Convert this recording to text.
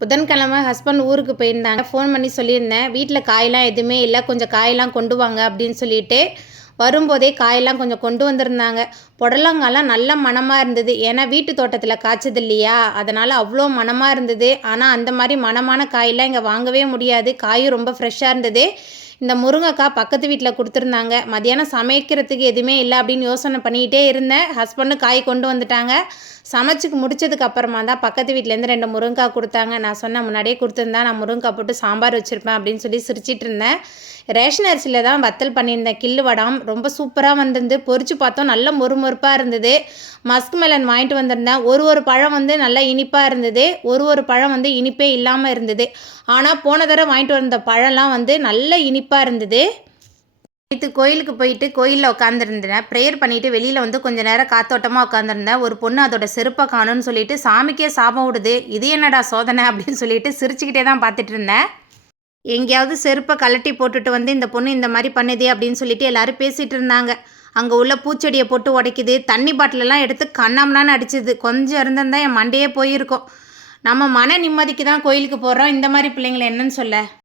புதன்கிழமை ஹஸ்பண்ட் ஊருக்கு போயிருந்தாங்க. ஃபோன் பண்ணி சொல்லியிருந்தேன், வீட்டில் காயெல்லாம் எதுவுமே இல்லை, கொஞ்சம் காயெல்லாம் கொண்டு வாங்க அப்படின்னு சொல்லிட்டு வரும்போதே காயெல்லாம் கொஞ்சம் கொண்டு வந்திருந்தாங்க. புடலங்காலாம் நல்ல மணமாக இருந்தது. ஏன்னா வீட்டு தோட்டத்தில் காய்ச்சது இல்லையா, அதனால் அவ்வளோ மணமாக இருந்தது. ஆனால் அந்த மாதிரி மணமான காயெல்லாம் இங்கே வாங்கவே முடியாது. காயும் ரொம்ப ஃப்ரெஷ்ஷாக இருந்தது. இந்த முருங்கைக்காய் பக்கத்து வீட்டில் கொடுத்துருந்தாங்க. மதியானம் சமைக்கிறதுக்கு எதுவுமே இல்லை அப்படின்னு யோசனை பண்ணிக்கிட்டே இருந்தேன். ஹஸ்பண்டு காய் கொண்டு வந்துட்டாங்க. சமைச்சிக்கு முடிச்சதுக்கு அப்புறமா தான் பக்கத்து வீட்டிலேருந்து 2 முருங்கைக்காய் கொடுத்தாங்க. நான் சொன்னேன், முன்னாடியே கொடுத்துருந்தா நான் முருங்கைக்காய் போட்டு சாம்பார் வச்சுருப்பேன் அப்படின்னு சொல்லி சிரிச்சிட்டு இருந்தேன். ரேஷன் அரிசியில் தான் வத்தல் பண்ணியிருந்தேன். கில்லு வடாம் ரொம்ப சூப்பராக வந்திருந்து. பொரிச்சு பார்த்தோம், நல்ல மொறுமொறுப்பாக இருந்தது. மஸ்க் மெலன் வாங்கிட்டு வந்திருந்தேன். ஒரு பழம் வந்து நல்லா இனிப்பாக இருந்தது, ஒரு பழம் வந்து இனிப்பே இல்லாமல் இருந்தது. ஆனால் போன தடவை வாங்கிட்டு வந்த பழம்லாம் வந்து நல்ல இனிப்பாக இருந்தது. நேற்று கோயிலுக்கு போயிட்டு கோயிலில் உட்காந்துருந்தேன். ப்ரேயர் பண்ணிவிட்டு வெளியில் வந்து கொஞ்சம் நேரம் காத்தோட்டமாக உட்காந்துருந்தேன். ஒரு பொண்ணு அதோட செருப்பை காணும்னு சொல்லிட்டு சாமிக்கே சாபம் விடுது. இது என்னடா சோதனை அப்படின்னு சொல்லிட்டு சிரிச்சுக்கிட்டே தான் பார்த்துட்டு இருந்தேன். எங்கேயாவது செருப்பை கலட்டி போட்டுட்டு வந்து இந்த பொண்ணு இந்த மாதிரி பண்ணுதே அப்படின்னு சொல்லிட்டு எல்லோரும் பேசிகிட்டு இருந்தாங்க. அங்கே உள்ள பூச்செடியை போட்டு உடைக்குது, தண்ணி பாட்டிலெல்லாம் எடுத்து கண்ணாமண்ணான்னு அடிச்சுது. கொஞ்சம் இருந்திருந்தால் என் மண்டையே போயிருக்கும். நம்ம மன நிம்மதிக்கு தான் கோயிலுக்கு போகிறோம், இந்த மாதிரி பிள்ளைங்களை என்னன்னு சொல்ல.